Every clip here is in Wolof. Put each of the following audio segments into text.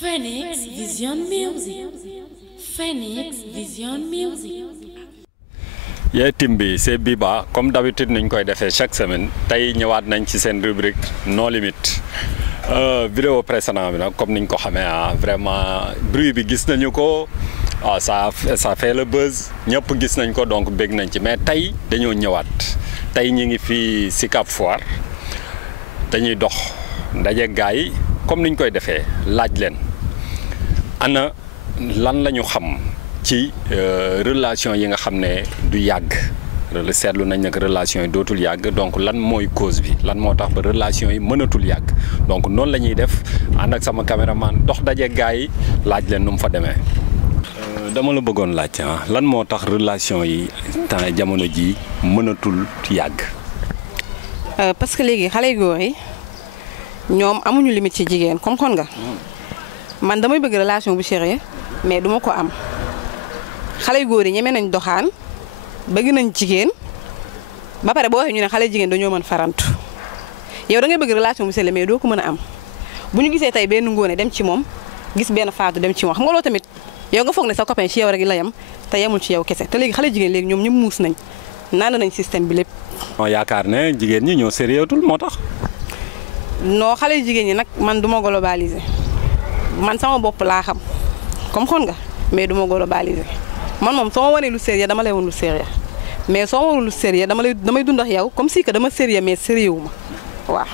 Phoenix Vision Music. Phoenix Vision Music. yee tim bi c'est Biba comme d'habitude niñ koy defee chaque semaine tey ñëwaat nañ ci seen rubrique No Limite vidéo précédent bi nag comme niñ ko xamee vraiment bruit bi gis nañu ko ça fait le buzz ñëpp gis nañ ko donc bég nañ ci mais tey dañoo ñëwaat tey ñi ngi fii si Cap Foire dañuy dox ndaje gaay yi comme niñ koy defee laaj leen ana lan la ñu xam ci relation yi nga xam ne du yàgg seetlu nañ nag relation yi dootul yàgg donc lan mooy cause bi lan moo tax ba relation yi mënatul yàgg donc noonu la ñuy def ànd ak sama caméraman dox daje gars yi laaj leen nu mu fa demee. dama la bëggoon laaj lan moo tax relation yi temps jamono ji mënatul yàgg. parce que léegi xale góor yi ñoom amuñu limite ci jigéen comme kon nga man damay bëgg relation bu sérieux mais duma ko am. xale góor yi ñeme nañ doxaan bëgg nañ jigéen ba pare boo waxee ñu ne xale jigéen dañoo mën farantu yow da ngay bëgg relation bu sell mais doo ko mën a am bu ñu gisee tey benn ngóone dem ci moom gis benn faatu dem ci moom xam nga loolu tamit yow nga foog ne sa copain ci yow rek la yem te yemul ci yow kese te léegi xale jigéen léegi ñoom ñëpp muus nañ naan nañ système bi lépp. moo yaakaar ne jigéen ñi ñoo sérieuxul moo tax. non xale jigéen ñi nag man du ma globaliser man sama bopp laa xam comme xon nga mais du ma globaliser. man moom soo ma wanee lu sérieux dama lay woon lu sérieux mais soo ma wanee lu sérieux damay dund ak yow comme si que dama sérieux mais sérieux wu ma waaw.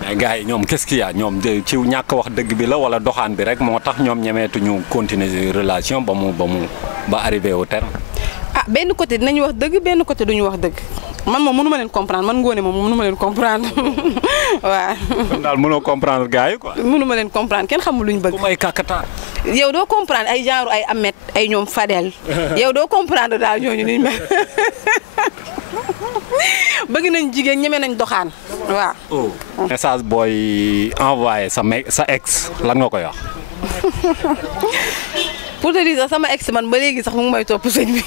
mais gars yi ñoom qu'est-ce qu'il y a ñoom ci ñàkk wax dëgg bi la wala doxaan bi rek moo tax ñoom ñemeetuñu continuer relation ba arrivé au terme. benn côté dinañu wax dëgg benn côté duñu wax dëgg man moom mënu ma leen comprendre man Ngoné moom mënu ma leen comprendre waaw. kon daal mënoo comprendre gars yi quoi. mënu ma leen comprendre kenn xamul luñ bëgg. ku may kàkkatar. yow doo comprendre ay genre ay Ahmed ay ñoom Fadel yow doo comprendre daal ñooñu niñ mel bëgg nañ jigéen ñeme nañ doxaan waaw. message booy envoyé sa ex lan nga koy wax. pour te dire sama ex man ba léegi sax mu ngi may topp sëñ bi.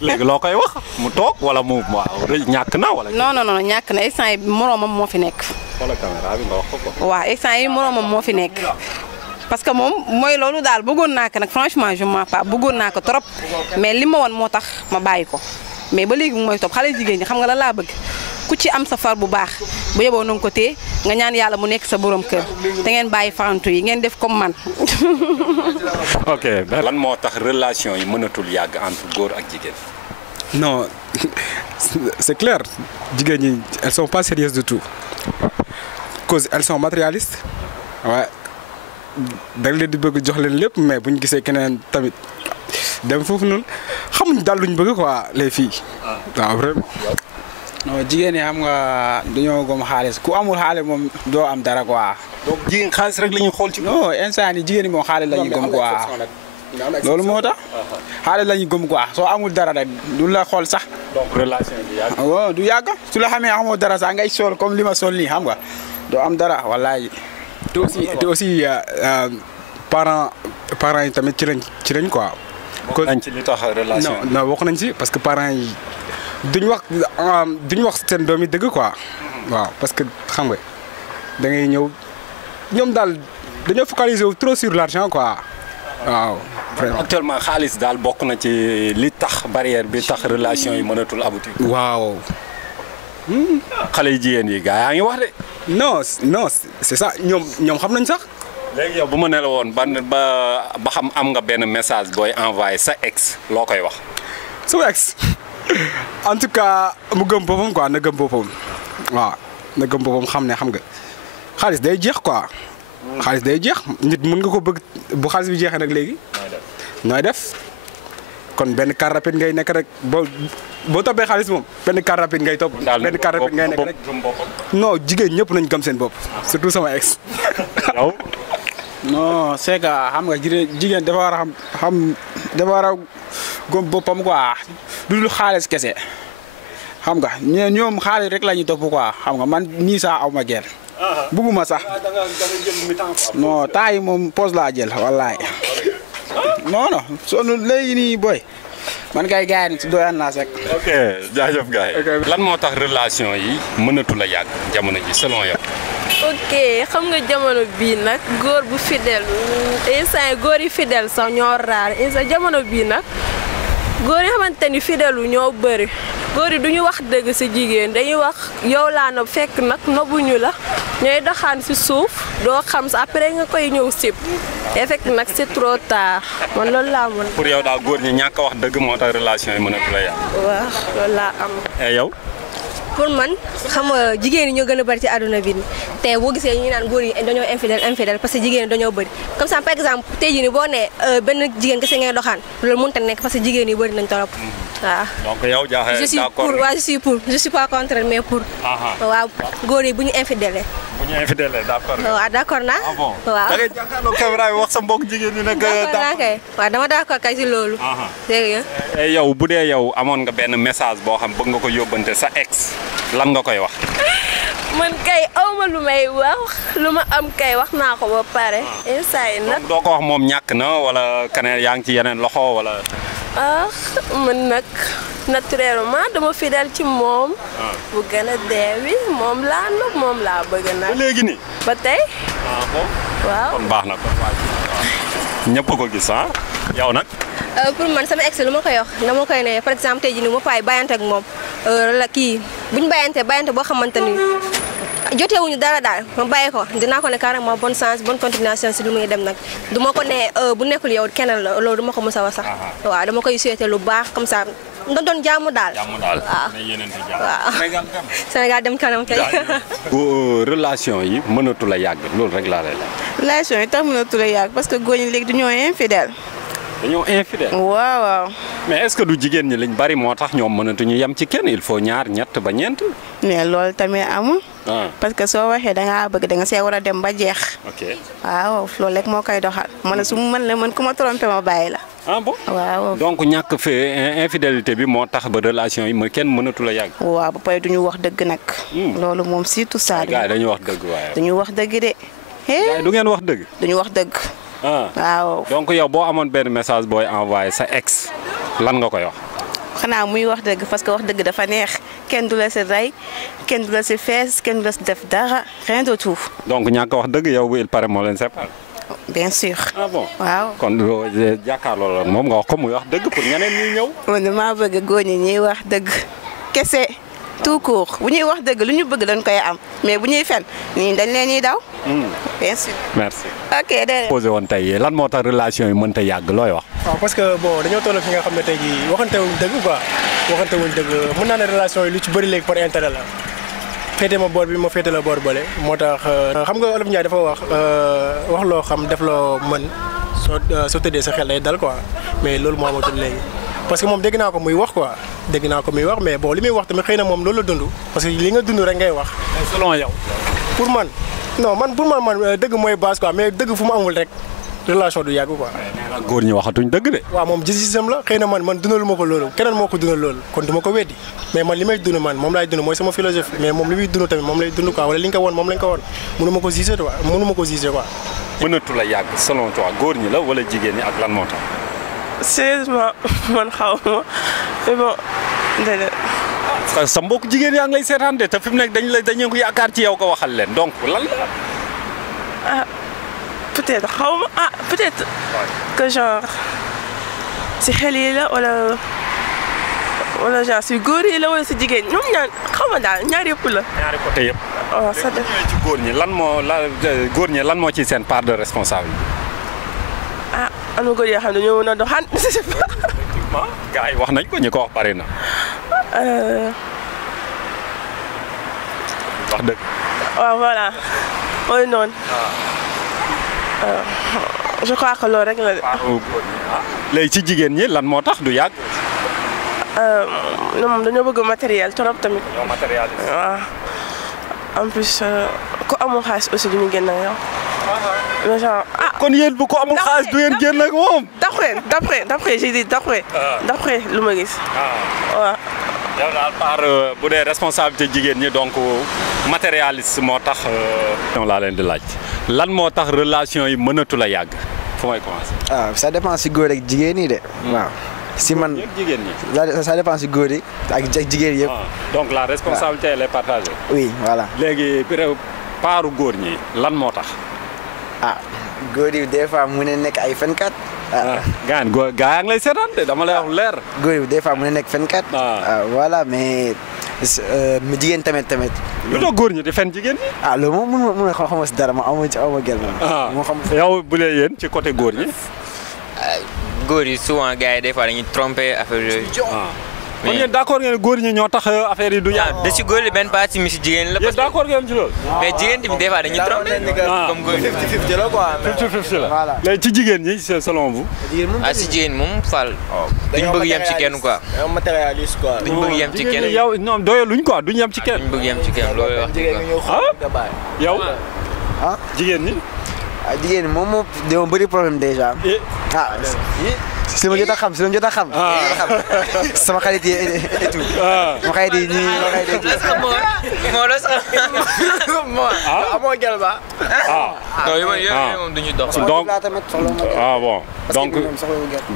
léegi loo koy wax mu toog wala mu waaw ñàkk na wala. non ñàkk na instant yi moroomam moo fi nekk. wala caméra bi nga wax ko. waaw instant yi moroomam moo fi nekk. parce que moom mooy loolu daal bëggoon naa ko nag franchement je m'en pas bëggoon naa ko trop mais li ma woon moo tax ma bàyyi ko mais ba léegi mu mooy topp xale jigéen ñi xam nga la laa bëgg ku ci am sa far bu baax bu yeboo na nga ko téye nga ñaan yàlla mu nekk sa borom kër te ngeen bàyyi farantu yi ngeen def comme man. ok lan moo tax relation yi mënatul yàgg entre góor ak jigéen. non c'est clair jigéen ñi elles sont pas sérieuses du tout cause elles sont matérialistes waaye. da leen di bëgg jox leen lépp mais bu ñu gisee keneen tamit dem foofu noonu xamuñ daal luñ bëgg quoi les filles. waaw vraiment. non jigéen ñi xam nga dañoo gom xaalis ku amul xaalis moom doo am dara quoi. donc jigéen xaalis rek la ñuy xool ci. non instant yii jigéen ñi moom xaalis la ñuy gom quoi. loolu moo tax. xaalis la ñuy gom quoi soo amul dara rek du la xool sax. donc relation bi yàgg. waaw du yàgg su la xamee amoo dara sax ngay sol comme li ma sol nii xam nga doo am dara wallaay. te aussi parents yi tamit ci lañ quoi. bokk nañ ci li tax relation non bokk nañ ci parce que parents yi duñ wax seen doom yi dëgg quoi. waaw parce que xam nga da ngay ñëw ñoom daal dañoo focaliser wu trop sur l'argent quoi waaw. vraiment actuellement xaalis daal bokk na ci li tax barrière bi tax relation yi mënatul aboutir. waaw. xale yu jigéen yi gars yaa ngi wax de. non c'est ça ñoom xam nañ sax. léegi yow bu ma ne la woon ba xam am nga benn message booy envoyé sa ex loo koy wax. sama ex en tout cas mu gëm boppam quoi na gëm boppam waaw na gëm boppam xam ne xam nga xaalis day jeex quoi. xaalis day jeex nit mën nga ko bëgg bu xaalis bi jeexee nag léegi. nooy def kon benn car rapide ngay nekk rek boo toppee xaalis moom benn car rapide ngay topp. benn car rapide ngay nekk rek non jigéen ñëpp nañ gëm seen bopp surtout sama ex. yow. non c'est que xam nga jigéen dafa war a xam dafa war a gëm boppam quoi du dul xaalis kese xam nga ñoom xaalis rek la ñuy topp quoi xam nga man nii saa aw ma gel bugguma sax non temps yi moom pause laa jël wallaay non sonu léegi nii boy man kay gars yi si doyaan naa sek. ok jaajëf gars yi. lan moo tax relation yi mënatu la yàgg jamono ji selon yow. ok xam nga jamono bii nag góor bu fidèle instant góor yi fidèle sax ñoo raar instant jamono bii nag góor yi xamante ni fidèle ñoo bëri góor yi duñu wax dëgg si jigéen dañuy wax yow laa nopp fekk nag nobuñu la ñooy doxaan si suuf doo xam sa après nga koy ñëw sib te fekk nag c'est trop tard man loolu laa mën. pour yow daal góor ñi ñàkk a wax dëgg moo tax relation yi mënatu la yàq. waaw loolu laa am. et yow. pour man xam nga jigéen ñi ñoo gën a bëri ci àdduna bi te boo gisee ñu naan góor yi dañoo infidèle parce que jigéen ñi dañoo bëri comme ça par exemple tey jii nii boo nee benn jigéen kese ngay doxaan loolu mënut a nekk parce que jigéen yi bëri nañ torop waaw. donc yow jaaxle d'accord je suis pas contre mais pour. waaw góor yi bu ñu infidèle. bu ñu infidèle d'accord. waaw d'accord naa. ah bon waaw da ngay jàkkaarloo caméra bi wax sa mbokk jigéen ñi nag. d'accord naa kay waaw dama d'accord kay si loolu. dégg nga. yow bu dee yow amoon nga benn message boo xam bëgg nga ko yóbbante sa ex lan nga koy wax. man kay awma lu may wax lu ma am kay wax naa ko ba pare. instant yi nag doo ko wax moom ñàkk na wala keneen yaa ngi ci yeneen loxo wala. man nag naturellement dama fidèle ci moom. bu gën a deewi moom laa nopp moom laa bëgg nag. ba léegi nii. ba tey. bon. waaw kon baax na kon ñëpp ko gis yow nag. pour man sama ex lu ma koy wax dama koy ne par exemple tey jii nii ma paay bàyyante ak moom la kii bu ñu bàyyante boo xamante ni jotewuñu dara daal ma bàyyi ko dinaa ko ne carrément bonne chance bonne continuation si lu muy dem nag du ma ko ne bu nekkul yow keneen la loolu du ma ko mos a wax sax waaw dama koy souhaité lu baax comme ça nga doon jaamu daal. waaw Sénégal dem kanam tey. relation yi mënatu la yàgg loolu rek laa lay laaj. relation yi tax mënatu la yàgg parce que góor ñi léegi dañoo infidèle. dañoo infidèle. waaw waaw. mais est-ce que du jigéen ñi liñ bari moo tax ñoom mënatuñu yem ci kenn il faut ñaar ñett ba ñeent. mais loolu tamit amul. parce que soo waxee da ngaa bëgg da nga see war a dem ba jeex. ok waaw loolu rek moo koy doxal. man su mu mën la man ku ma trompé ma bàyyi la. ah bon waaw. donc ñàkk fee infidélité bi moo tax ba relation yi ma kenn mënatu la yàgg. waaw ba pare duñu wax dëgg nag. loolu moom surtout ça. gars yi dañuy wax dëgg waaye. duñu wax dëgg de. gars yi du ngeen wax dëgg. duñu wax dëgg. waaw. donc yow boo amoon benn message booy envoyé sa ex lan nga koy wax. xanaa muy wax dëgg parce que wax dëgg dafa neex kenn du la si rey kenn du la si fees kenn du la si def dara rien de tout. donc ñàkk wax dëgg yow il paraît moo leen séparé. bien sûr. ah bon waaw. kon jàkkaarloo la moom nga wax ko muy wax dëgg pour ñeneen ñuy ñëw. man damaa bëgg góor ñi ñuy wax dëgg kese tout court bu ñuy wax dëgg lu ñu bëgg dañ koy am mais bu ñuy fen nii dañ leen ñuy daw. bien sûr. merci. ok déedéet. posé woon tey lan moo tax relation yi mënta yàgg looy wax. waaw parce que bon dañoo toll fi nga xam ne tey jii waxante wuñ dëgg quoi waxante wuñ dëgg mën naa ne relation yi lu ci bëri léegi par intérêt la féete ma boor bi ma féete la boor bële moo tax xam nga Olof Ndiaye dafa wax loo xam def loo mën soo tëddee sa xel day dal quoi mais loolu moo amatul léegi parce que moom dégg naa ko muy wax quoi dégg naa ko muy wax mais bon li muy wax tamit xëy na moom loolu la dund parce que li nga dund rek ngay wax. selon yow. pour man non man pour man dëgg mooy base quoi mais dëgg fu mu amul rek relation du yàgg quoi. góor ñi waxatuñ dëgg de. waaw moom gis-gisam la xëy na man dundalu ma ko loolu keneen moo ko dundal loolu kon du ma ko weddi mais man li may dund man moom laay dund mooy sama philosophie mais moom li muy dund tamit moom lay dund quoi wala li nga ko woon moom lañ ko woon mënu ma ko gisee quoi mënu ma ko gisee quoi. mënatu la yàgg selon toi góor ñi la wala jigéen ñi ak lan moo tax. sérieusement man xaw ma mais bon déedéet. sa mbokk jigéen yaa ngi lay seetaan de te fi mu nekk dañu ko yaakaar ci yow ko waxal leen donc lan la. ah peut-être xaw ma peut-être que genre si xel yi la wala genre si góor yi la wala si jigéen ñoom ñaar xaw ma daal ñaar yëpp la. ñaari côté yëpp. waaw ça dépend ci góor ñi lan moo ci seen part de responsable. am na góor yoo xam ne dañoo mën a doxaan. effectivement gars yi wax nañ ko ñi ko wax bari na. wax dëgg. waaw voilà mooy noonu. je crois que loolu rek la de. léegi ci jigéen ñi lan moo tax du yàgg. ñoom dañoo bëgg matériel trop tamit. ñoo matériel. waaw en plus ku amul xaalis aussi duñu génn ak yow. mais genre kon yéen bu ko amul xaalis du ngeen génn ak moom. d'après j'ai dit d'après lu ma gis. waaw. yow daal par bu dee responsabilité jigéen ñi donc matérialiste moo tax. laa leen di laaj lan moo tax relation yi mënatu la yàgg fu may commencer. ça dépend si góor ak jigéen ñi de. waaw si man jigéen ñi. ça dépend si góor yi ak jigéen yëpp. donc la responsabilité elle est partagée. oui voilà. léegi paaru góor ñi lan moo tax. ah góor yi des fois mu ne nekk ay fenkat. gaa yaa ngi lay seetaan de dama lay wax leer. góor yi des fois mu ne nekk fenkat. voilà mais jigéen tamit. lu tax góor ñi di fen jigéen ñi. loolu moom mun na xaw si dara ma aw ma gel moom. yow bu dee yéen ci côté góor ñi. góor yi souvent gars yi des fois dañuy tromper affaire yooyu. mais kon yéen d'accord ngeen góor ñi ñoo tax affaire yi du ñaaw. da si góor yi benn partie mi si jigéen la. yéen d'accord ngeen ci loolu. mais jigéen tamit des fois dañuy tromper. comme góor yi 50-50 la quoi. 50-50 la. voilà léegi ci jigéen ñi selon vous. si jigéen moom Fall. duñ bëgg yem ci kenn quoi. matérialiste quoi. duñ bëgg yem ci kenn. yow ñoom doyaluñ quoi duñ yem ci kenn. duñ bëgg yem ci kenn loolu wax yow. jigéen ñi. jigéen ñi moom moo bëri problème déjà. si la ma jot a xam sama xarit yi et tout. sama xarit yi ñii sama xarit yi et tout. est-ce que moo la sax. amoo gel ba. non yooyu moom duñu dox. donc bon donc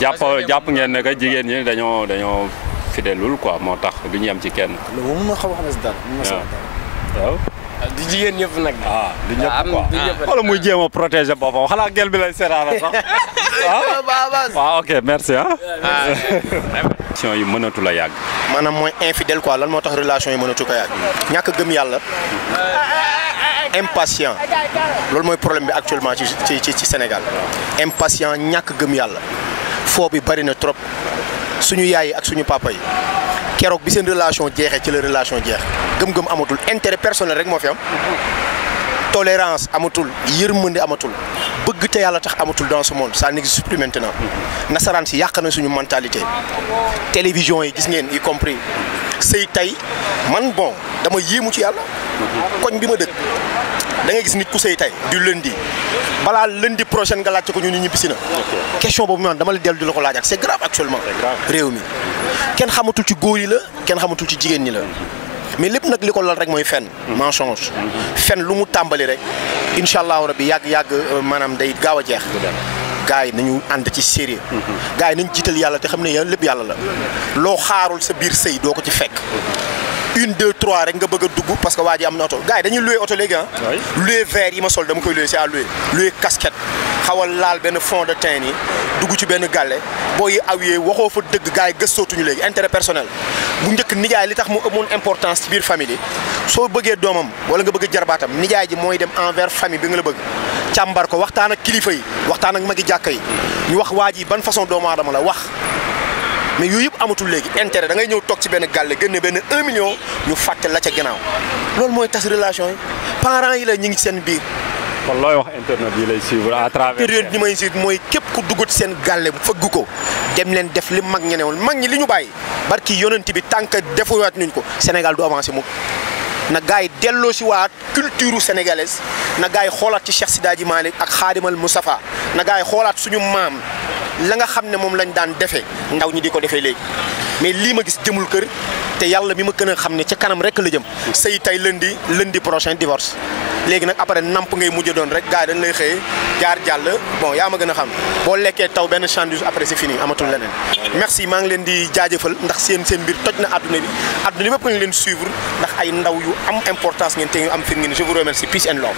jàpp ngeen ne que jigéen ñi dañoo fidèlul quoi moo tax duñu yem ci kenn. loolu moom xam si dara. waaw. di jigéen ñëpp nag. du ñëpp quoi wala muy jéem a protéger boppam xanaa gel bi lay seeraale sax. waaw ok merci relation yi mënatu la yàgg. maanaam mooy infidèle quoi lan moo tax relation yi mënatu ko yàgg ñàkk gëm yàlla. impatient loolu mooy problème bi actuellement ci Sénégal impatient ñàkk gëm yàlla foo bi bari na trop suñu yaay yi ak suñu papa yi keroog bi seen relation jeexee ci la relation jeex gëm-gëm amatul intérêt personnel rek moo fi am tolérance amatul yërmande amatul bëgg te yàlla tax amatul dans ce monde ça n'existe plus maintenant nasaraan si yàq na suñu mentalité télévision yi gis ngeen y compris sëy tey man bon dama yéemu ci yàlla koñ bi ma dëkk da ngay gis nit ku sëy tey du lundi balaa lundi prochain nga laajte ko ñu ni ñibbisi na question boobu man dama la dellu di la ko laaj ak c'est grave actuellement réew mi kenn xamatul ci góor yi la kenn xamatul ci jigéen ñi la mais lépp nag li ko lal rek mooy fen mensonge fen lu mu tàmbali rek incha allahu rabbi yàgg maanaam day gaaw a jeex gars yi nañu ànd ci sérieux gars yi nañ jiital yàlla te xam ne yàlla lépp yàlla la loo xaarul sa biir sëy doo ko ci fekk 1 2 3 rek nga bëgg a dugg parce que waa ji am na oto gars yi dañuy loué oto léegi loué verre yi ma sol dama koy loué c'est à loué casquette xawal laal benn fond de teint yi dugg ci benn gàlle boo yi awiyee waxoo fa dëgg gars yi gëstootuñu léegi intérêt personnel bu njëkk nijaay li tax mu amoon importance ci biir famille soo bëggee doomam wala nga bëgg jarbaatam nijaay ji mooy dem envers famille bi nga la bëgg càmbar ko waxtaan ak kilifa yi waxtaan ak magi jàkka yi ñu wax waa ji ban façon doomu aadama la wax mais yooyu yëpp amatul léegi intérêt da ngay ñëw toog ci benn gàlle génne benn 1 million ñu fàtte la ca gannaaw loolu mooy tas relation yi parents yi la ñu ngi ci seen biir. kon looy wax internet yi lay suivre à travers. période ñi may suivre mooy képp ku dugg ci seen gàlle fëgg ko dem leen def li mag ñe newoon mag ñi li ñu bàyyi barki yonent bi tant que defuwaat nuñ ko Sénégal du avancé mukk na gars yi delloo si waat culture sénégalaise na gars yi xoolaat ci Cheikh Sidaji Malick ak Xaadimal Moustapha na gars yi xoolaat suñu maam la nga xam ne moom lañ daan defee ndaw ñi di ko defee léegi mais lii ma gis jëmul kër te yàlla mi ma gën a xam ne ca kanam rek la jëm sëy tey lundi prochain divorce léegi nag après namp ngay mujj doon rek gars yi dañ lay xëyee jaar jàll bon yaa ma gën a xam boo lekkee taw benn sandwich après c'est fini amatul leneen merci maa ngi leen di jaajëfal ndax seen mbir toj na adduna bi bépp nga leen suivre ndax ay ndaw yu am importance ngeen te ñu am firnde je vous remercie peace and love